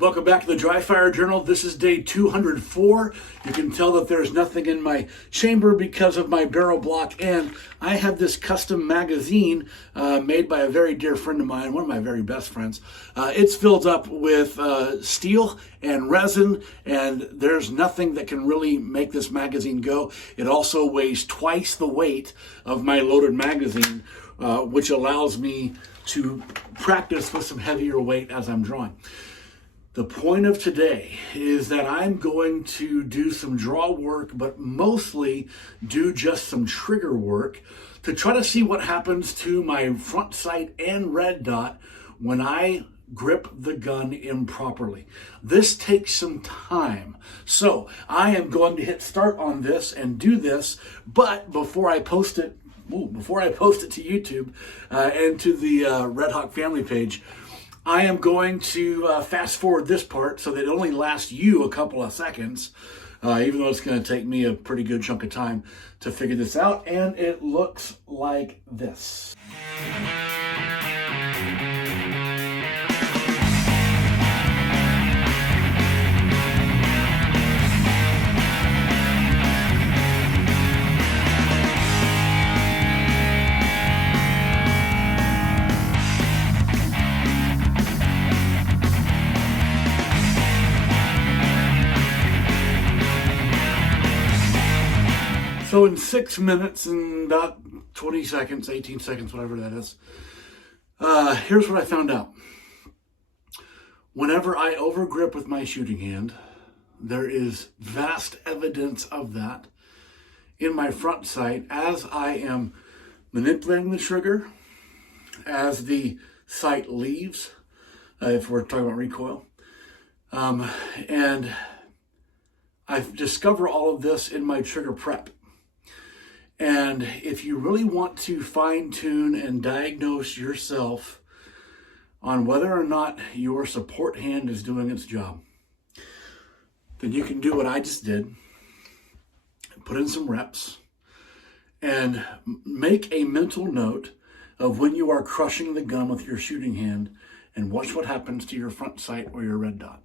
Welcome back to the Dry Fire Journal. This is day 204. You can tell that there's nothing in my chamber because of my barrel block, and I have this custom magazine made by a very dear friend of mine, one of my very best friends. It's filled up with steel and resin, and there's nothing that can really make this magazine go. It also weighs twice the weight of my loaded magazine, which allows me to practice with some heavier weight as I'm drawing. The point of today is that I'm going to do some draw work, but mostly do just some trigger work to try to see what happens to my front sight and red dot when I grip the gun improperly. This takes some time. So I am going to hit start on this and do this, but before I post it to YouTube and to the Red Hawk family page, I am going to fast forward this part so that it only lasts you a couple of seconds, even though it's going to take me a pretty good chunk of time to figure this out. And it looks like this. So in 6 minutes and about 20 seconds, 18 seconds, whatever that is, here's what I found out. Whenever I overgrip with my shooting hand, there is vast evidence of that in my front sight as I am manipulating the trigger, as the sight leaves, if we're talking about recoil. And I've discovered all of this in my trigger prep. And if you really want to fine tune and diagnose yourself on whether or not your support hand is doing its job, then you can do what I just did. Put in some reps and make a mental note of when you are crushing the gun with your shooting hand and watch what happens to your front sight or your red dot.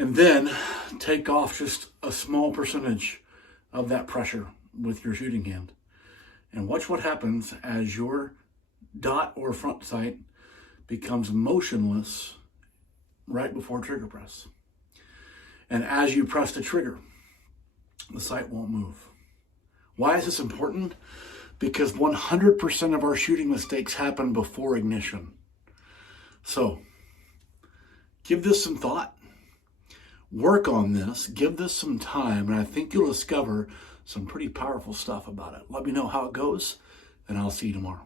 And then take off just a small percentage of that pressure with your shooting hand and watch what happens as your dot or front sight becomes motionless right before trigger press. And as you press the trigger, the sight won't move. Why is this important? Because 100% of our shooting mistakes happen before ignition. So give this some thought, work on this, give this some time, and I think you'll discover some pretty powerful stuff about it. Let me know how it goes, and I'll see you tomorrow.